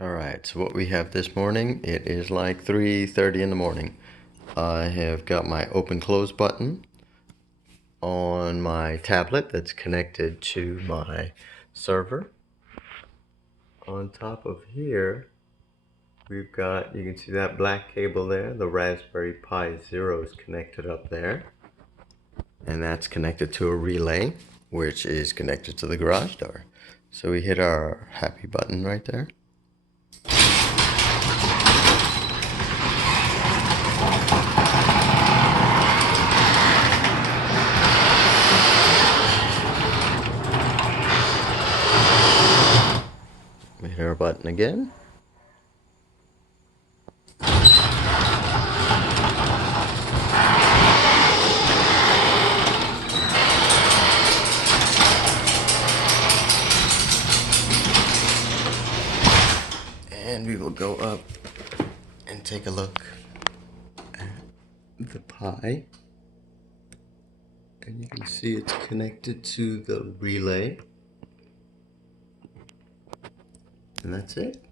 All right, so what we have this morning, it is like 3:30 in the morning. I have got my open close button on my tablet that's connected to my server. On top of here, we've got, you can see that black cable there, the Raspberry Pi Zero is connected up there. And that's connected to a relay, which is connected to the garage door. So we hit our happy button right there. We hit our button again. And we will go up and take a look at the Pi. And you can see it's connected to the relay. And that's it.